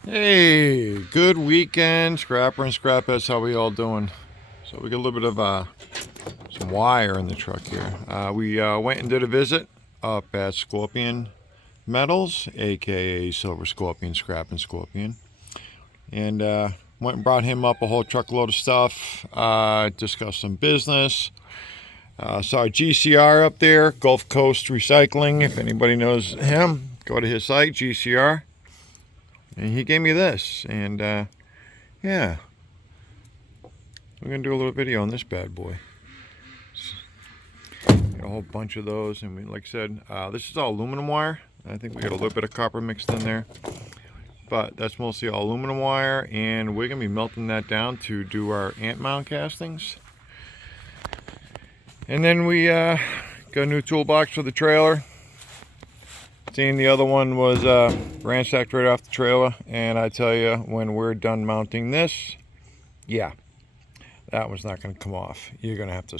Hey, good weekend, Scrapper and Scrapheads. How we all doing? So we got a little bit of some wire in the truck here. We went and did a visit up at Scorpion Metals, aka Silver Scorpion, Scrap and Scorpion, and went and brought him up a whole truckload of stuff. Discussed some business. Saw GCR up there, Gulf Coast Recycling. If anybody knows him, go to his site, GCR. And he gave me this, and yeah, we're gonna do a little video on this bad boy. Got a whole bunch of those, and we, like I said, this is all aluminum wire. I think we got a little bit of copper mixed in there, but that's mostly all aluminum wire, and we're gonna be melting that down to do our ant mount castings. And then we got a new toolbox for the trailer. Seeing the other one was ransacked right off the trailer, and I tell you, when we're done mounting this, yeah, that one's not going to come off. You're going to have to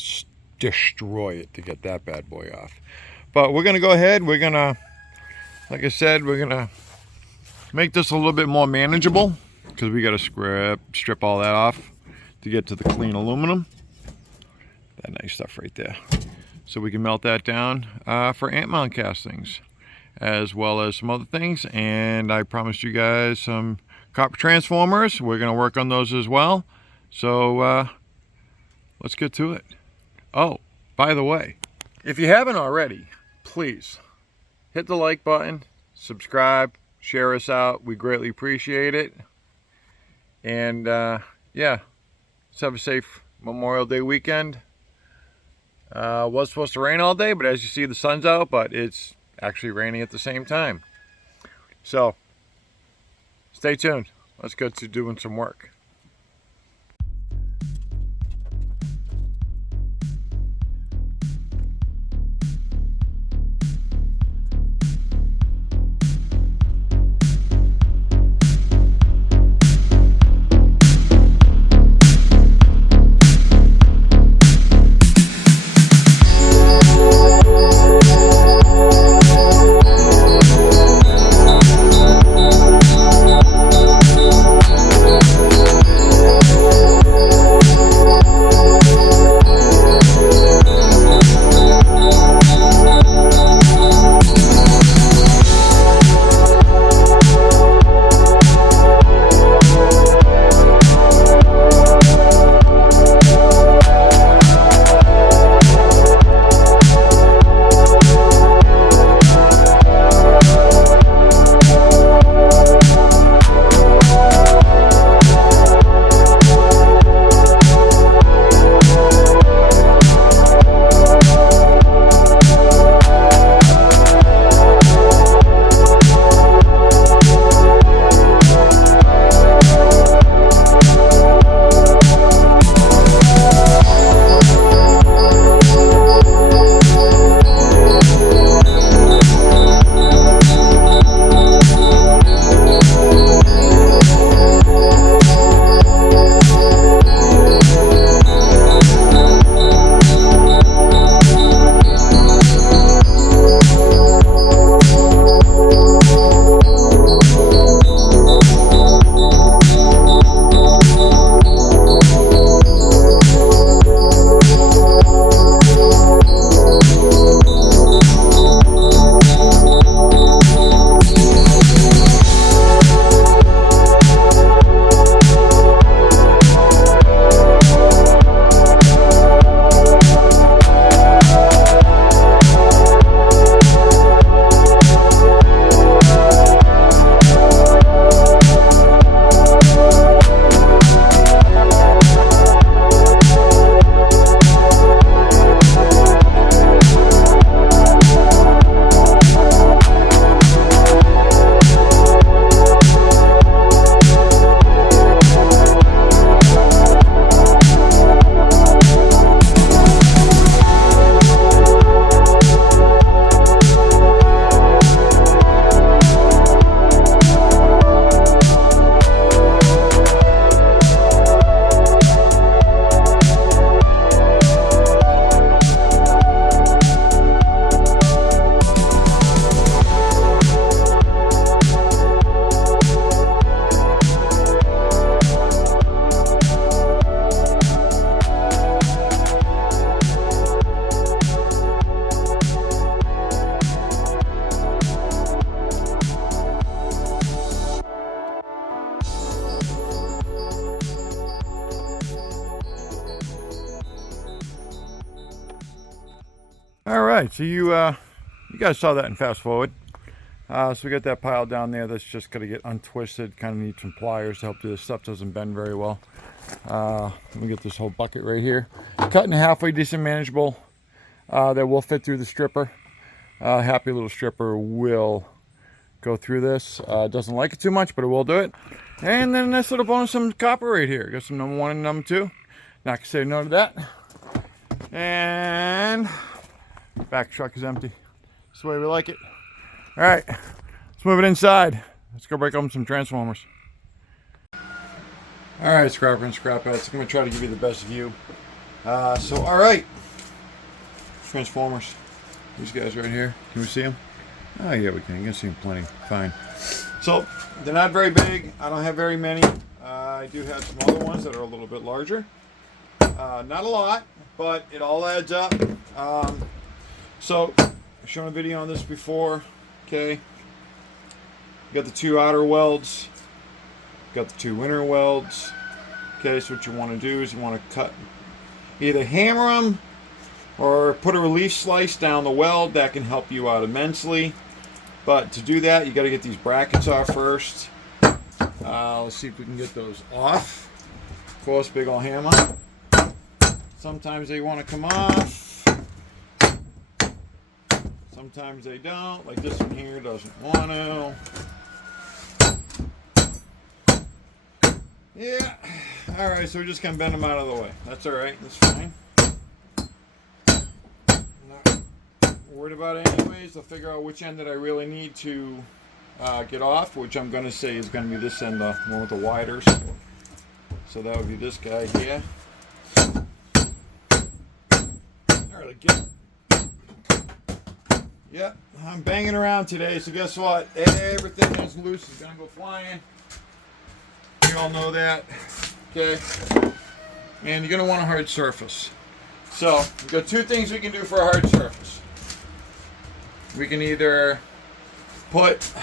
destroy it to get that bad boy off. But we're going to go ahead. We're going to, like I said, we're going to make this a little bit more manageable, because we got to strip all that off to get to the clean aluminum. That nice stuff right there. So we can melt that down for ant mount castings, as well as some other things. And I promised you guys some copper transformers. We're going to work on those as well. So let's get to it. Oh, by the way, if you haven't already, please hit the like button, subscribe, share us out. We greatly appreciate it. And yeah, let's have a safe Memorial Day weekend. Was supposed to rain all day, but as you see, the sun's out, but it's actually raining at the same time. So stay tuned. Let's get to doing some work. right, so you guys saw that in fast forward. So we got that pile down there that's just going to get untwisted. Kind of need some pliers to help do this. Stuff doesn't bend very well. Let me get this whole bucket right here. Cut in halfway, decent, manageable. That will fit through the stripper. Happy little stripper will go through this. Doesn't like it too much, but it will do it. And then this little bonus, some copper right here. Got some number 1 and number 2. Not gonna say no to that. And back truck is empty. That's the way we like it. All right, let's move it inside. Let's go break open some transformers. All right, scrapper and scrapettes, I'm gonna try to give you the best view. All right, transformers. These guys right here. Can we see them? Oh yeah, we can. You can see them plenty. Fine. So they're not very big. I don't have very many. I do have some other ones that are a little bit larger. Not a lot, but it all adds up. So I've shown a video on this before. Okay. Got the 2 outer welds. Got the 2 inner welds. Okay, so what you want to do is you want to cut, either hammer them or put a relief slice down the weld. That can help you out immensely. But to do that, you got to get these brackets off first. Let's see if we can get those off. Of course, big old hammer. Sometimes they want to come off. Sometimes they don't. Like this one here doesn't want to. Yeah. All right, so we're just going to bend them out of the way. That's all right. That's fine. Not worried about it anyways. I'll figure out which end that I really need to get off, which I'm going to say is going to be this end, the one with the widers. So that would be this guy here. All right, yep, I'm banging around today, so guess what? Everything that's loose is going to go flying. You all know that. Okay. And you're going to want a hard surface. So, we've got 2 things we can do for a hard surface. We can either put a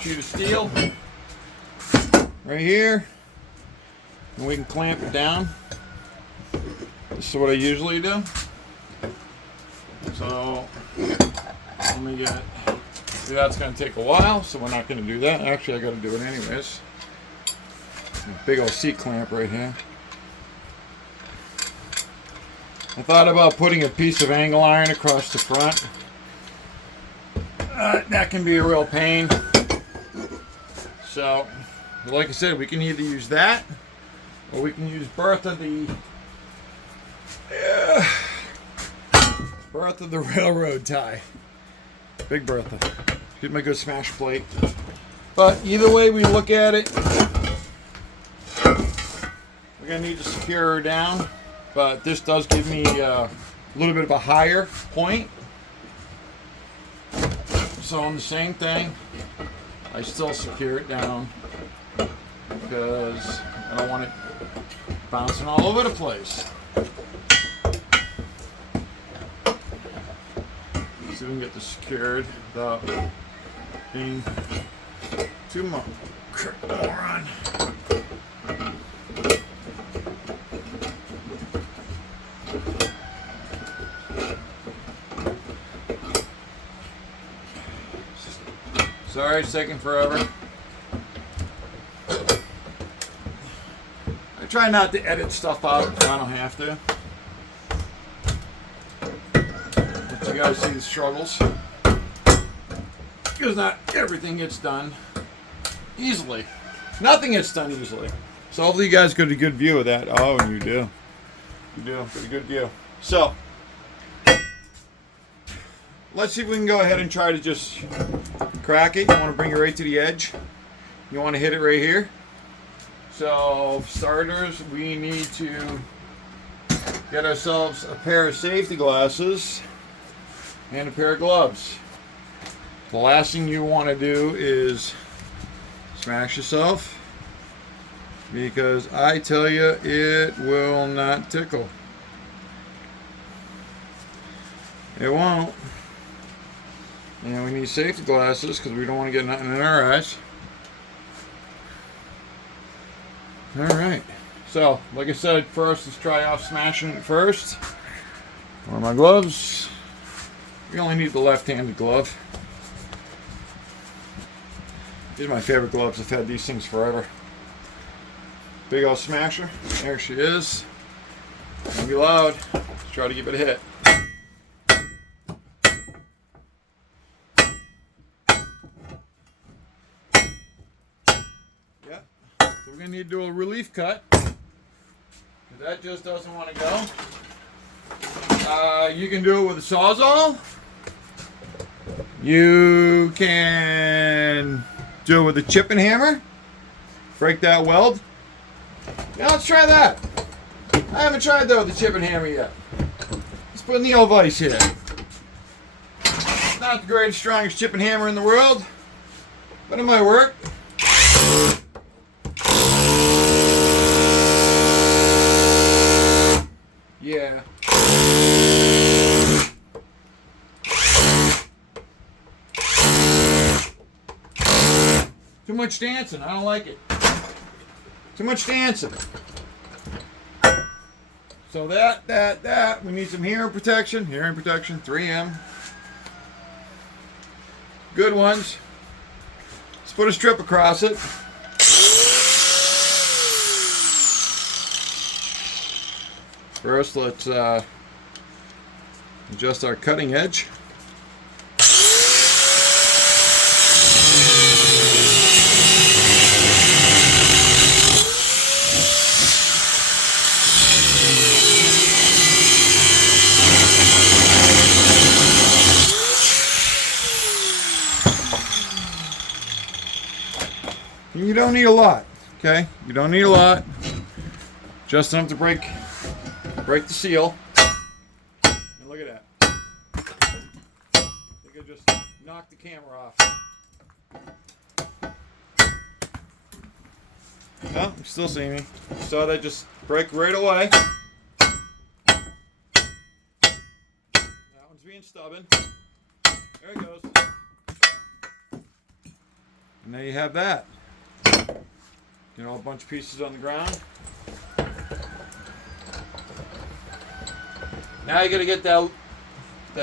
sheet of steel right here, and we can clamp it down. This is what I usually do. So, let me get, see, that's going to take a while, so we're not going to do that. Actually, I got to do it anyways. Big old seat clamp right here. I thought about putting a piece of angle iron across the front. That can be a real pain. So, like I said, we can either use that, or we can use Bertha the railroad tie. Big Bertha. Get my good smash plate. But either way we look at it, we're going to need to secure her down. But this does give me a little bit of a higher point. So on the same thing, I still secure it down because I don't want it bouncing all over the place. See if we can get this secured without being too much moron. Sorry, it's taking forever. I try not to edit stuff out if I don't have to. Let you guys see the struggles. Because not everything gets done easily. Nothing gets done easily. So hopefully you guys get a good view of that. Oh, you do. You do. Get a good view. So, let's see if we can go ahead and try to just crack it. You want to bring it right to the edge. You want to hit it right here. So, for starters, we need to get ourselves a pair of safety glasses and a pair of gloves. The last thing you want to do is smash yourself, because I tell you, it will not tickle. It won't. And we need safety glasses because we don't want to get nothing in our eyes. Alright. So, like I said, first let's try off smashing it first. Or my gloves. We only need the left-handed glove. These are my favorite gloves. I've had these things forever. Big old smasher. There she is. Gonna be loud. Let's try to give it a hit. Yep. So we're gonna need to do a relief cut. That just doesn't want to go. You can do it with a Sawzall. You can do it with a chip and hammer. Break that weld. Now let's try that. I haven't tried that with the chip and hammer yet. Let's put Neil Vise here. Not the greatest, strongest chip and hammer in the world, but it might work. Yeah. Too much dancing. I don't like it. Too much dancing. So that. We need some hearing protection. Hearing protection, 3M. Good ones. Let's put a strip across it. First, let's adjust our cutting edge. You don't need a lot, okay? You don't need a lot. Just enough to break the seal. And look at that. I think I just knocked the camera off. No, you still see me. Saw that just break right away. That one's being stubborn. There it goes. And there you have that. You know, a bunch of pieces on the ground. Now you got to get that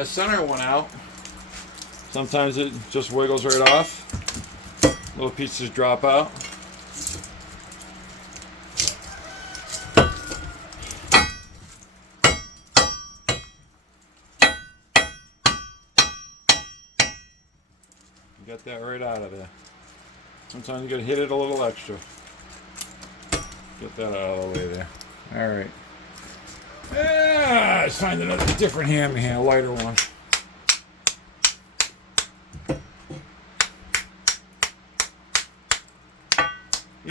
center one out. Sometimes it just wiggles right off. Little pieces drop out. You got that right out of there. Sometimes you got to hit it a little extra. Get that out of the way there. All right. Let's find another different hammer here, a lighter one.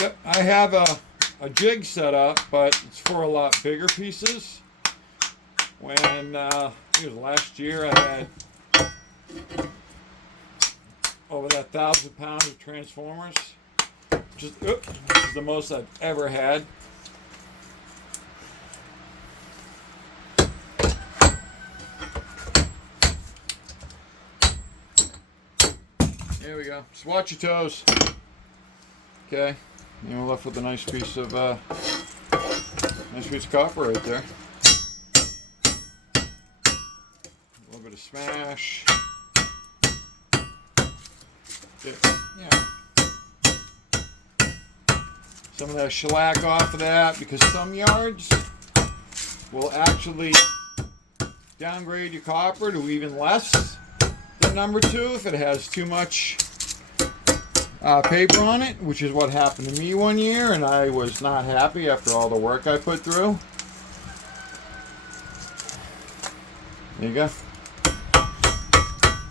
Yep, I have a jig set up, but it's for a lot bigger pieces. When I think it was last year, I had over that 1,000 pounds of transformers. Which is the most I've ever had. There we go. Just watch your toes. Okay. You're left with a nice piece of copper right there. A little bit of smash. Yeah. Some of that shellac off of that, because some yards will actually downgrade your copper to even less than number 2 if it has too much paper on it, which is what happened to me one year, and I was not happy after all the work I put through. There you go.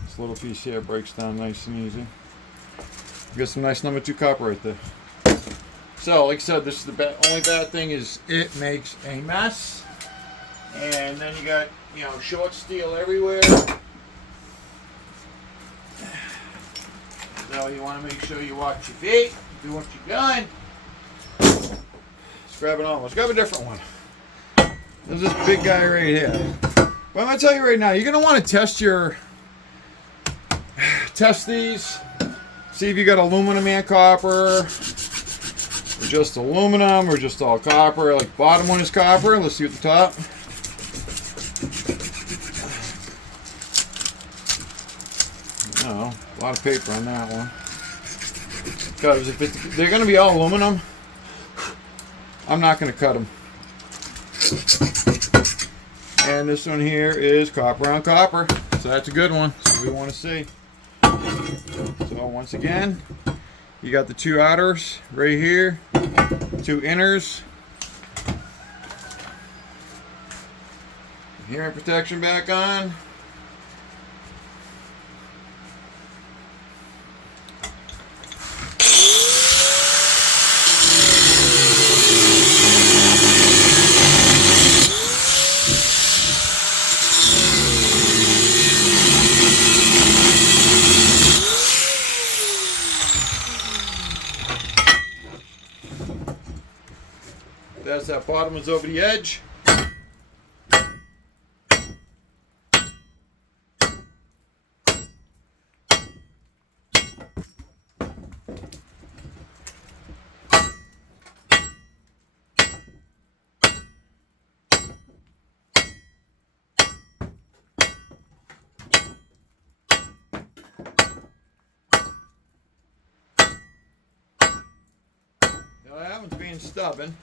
This little piece here breaks down nice and easy. You got some nice number 2 copper right there. So, like I said, this is the only bad thing is it makes a mess. And then you got, you know, short steel everywhere. So you want to make sure you watch your feet, do what you're doing. Let's grab it on. Let's grab a different one. There's this big guy right here. But I'm going to tell you right now, you're going to want to test these. See if you got aluminum and copper. Or just aluminum, or just all copper. Like bottom one is copper. Let's see at the top. A lot of paper on that one. Because if they're going to be all aluminum, I'm not going to cut them. And this one here is copper on copper. So that's a good one. So we want to see. So once again, you got the two outers right here, two inners. Hearing protection back on. That's that bottom is over the edge. Now that one's being stubborn.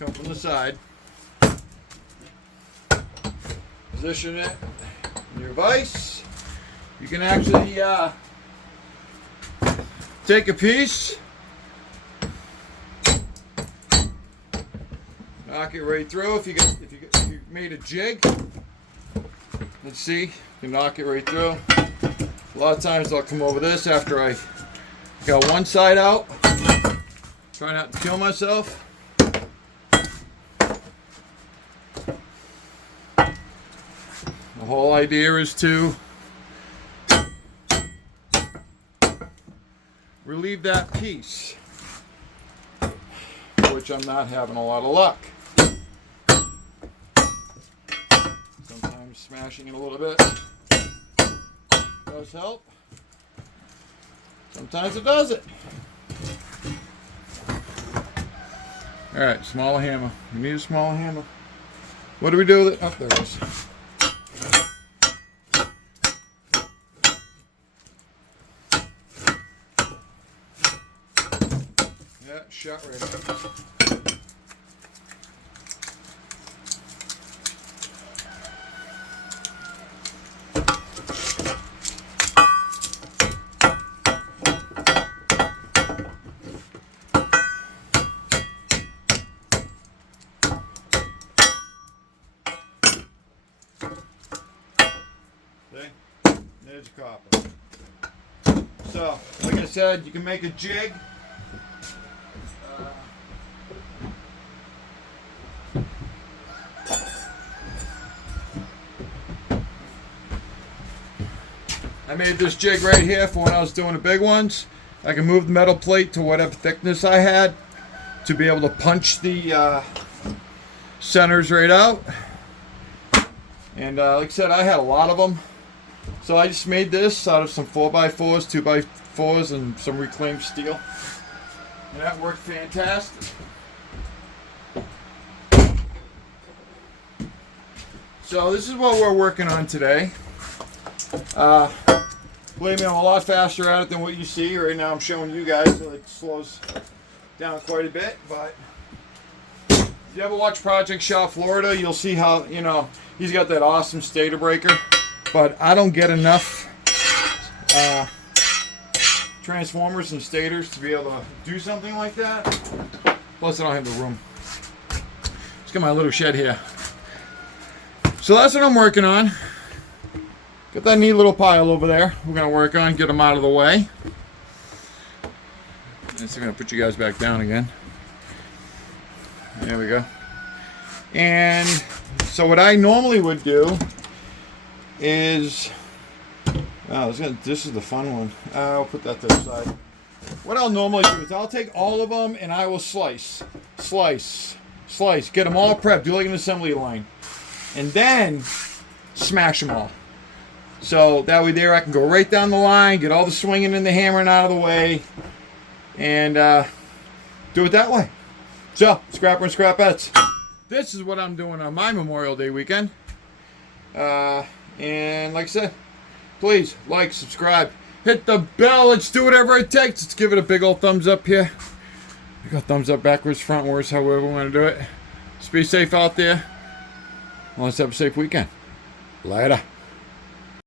Come from the side. Position it in your vise. You can actually take a piece, knock it right through. If you made a jig, let's see, you can knock it right through. A lot of times I'll come over this after I got one side out. Try not to kill myself. The whole idea is to relieve that piece, which I'm not having a lot of luck. Sometimes smashing it a little bit does help. Sometimes it doesn't. Alright, smaller hammer. We need a smaller hammer. What do we do with it? Oh, there it is. Yeah, shot right up. There's copper. So, like I said, you can make a jig. I made this jig right here for when I was doing the big ones. I can move the metal plate to whatever thickness I had to be able to punch the centers right out. And like I said, I had a lot of them. So I just made this out of some 4x4s, 2x4s, and some reclaimed steel. And that worked fantastic. So this is what we're working on today. Believe me, I'm a lot faster at it than what you see. Right now I'm showing you guys, so it slows down quite a bit. But if you ever watch Project Shaw Florida, you'll see how, you know, he's got that awesome stator breaker. But I don't get enough transformers and stators to be able to do something like that. Plus I don't have the room. Let's get my little shed here. So that's what I'm working on. Got that neat little pile over there we're going to work on, get them out of the way. And so I'm going to put you guys back down again. There we go. And so what I normally would do is, this is the fun one. I'll put that to the side. What I'll normally do is I'll take all of them and I will slice, get them all prepped, do like an assembly line, and then smash them all. So that way there I can go right down the line, get all the swinging and the hammering out of the way, and do it that way. So, Scrapper and Scrapettes, this is what I'm doing on my Memorial Day weekend. And like I said, please like, subscribe, hit the bell. Let's do whatever it takes. Let's give it a big old thumbs up here. We got thumbs up, backwards, frontwards, however we want to do it. Just be safe out there. Let's have a safe weekend. Later.